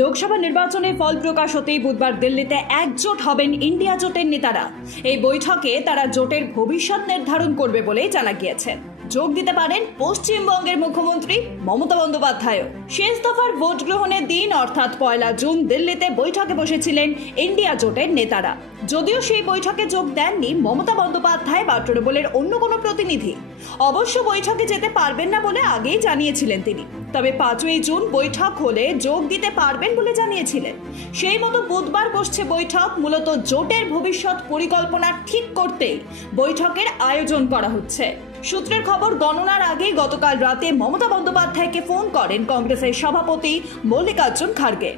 লোকসভা নির্বাচনে ফল প্রকাশ হতেই বুধবার দিল্লিতে একজোট হবেন ইন্ডিয়া জোটের নেতারা। এই বৈঠকে তারা জোটের ভবিষ্যৎ নির্ধারণ করবে বলে জানা গিয়েছে। যোগ দিতে পারেন পশ্চিমবঙ্গের মুখ্যমন্ত্রী মমতা বন্দ্যোপাধ্যায়ও। শেষ দফার ভোট গ্রহণের দিন অর্থাৎ 1 জুন দিল্লিতে বৈঠকে বসেছিলেন ইন্ডিয়া জোটের নেতারা। যদিও সেই বৈঠকে যোগ দেননি মমতা বন্দ্যোপাধ্যায় বা তৃণমূলের অন্য কোনো প্রতিনিধি। অবশ্য বৈঠকে যেতে পারবেন না বলে আগেই জানিয়েছিলেন তিনি। তবে 5 জুন বৈঠক হলে যোগ দিতে পারবেন বলে জানিয়েছিলেন। সেই মতো বুধবার বসছে বৈঠক। মূলত জোটের ভবিষ্যৎ পরিকল্পনা ঠিক করতেই বৈঠকের আয়োজন করা হচ্ছে। সূত্রের খবর, গণনার আগে গতকাল রাতে মমতা বন্দ্যোপাধ্যায়কে ফোন করেন কংগ্রেসের সভাপতি মল্লিকার্জুন খাড়গে।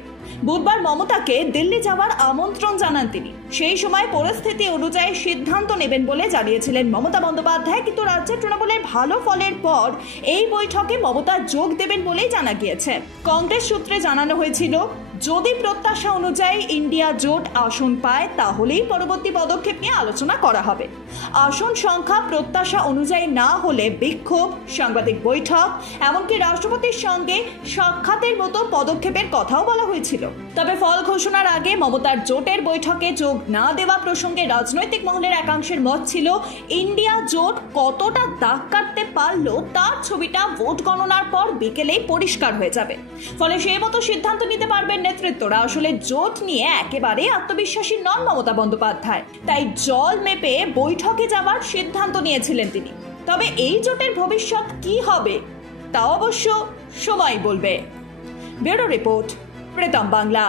বুধবার মমতাকে দিল্লি যাওয়ার আমন্ত্রণ জানান তিনি। সেই সময় পরিস্থিতি অনুযায়ী সিদ্ধান্ত নেবেন বলে জানিয়েছিলেন মমতা বন্দ্যোপাধ্যায়। কিন্তু রাজ্যের তৃণমূলের ভালো ফলের পর এই বৈঠকে মমতা যোগ দেবেন বলেই জানা গিয়েছে। কংগ্রেস সূত্রে জানানো হয়েছিল, যদি প্রত্যাশা অনুযায়ী ইন্ডিয়া জোট আসন পায় তাহলেই পরবর্তী পদক্ষেপ নিয়ে আলোচনা করা হবে। আসন সংখ্যা প্রত্যাশা অনুযায়ী না হলে বিক্ষোভ, সাংবাদিক বৈঠক, এমনকি রাষ্ট্রপতির সঙ্গে সাক্ষাতের মতো পদক্ষেপের কথাও বলা হয়েছিল। তবে ফল ঘোষণার আগে মমতার জোটের বৈঠকে যোগ না দেওয়া প্রসঙ্গে রাজনৈতিক মহলের একাংশের মত ছিল, ইন্ডিয়া জোট কতটা দাগ কাটতে পারলো তার ছবিটা ভোট গণনার পর বিকেলেই পরিষ্কার হয়ে যাবে। ফলে সেই মতো সিদ্ধান্ত নিতে পারবেন নেতৃত্বরা। আসলে জোট নিয়ে একেবারে আত্মবিশ্বাসী নন মমতা বন্দ্যোপাধ্যায়, তাই জল মেপে বৈঠকে যাওয়ার সিদ্ধান্ত নিয়েছিলেন তিনি। তবে এই জোটের ভবিষ্যৎ কি হবে তা অবশ্য সময় বলবে। Bureau report, Pritam Bangla.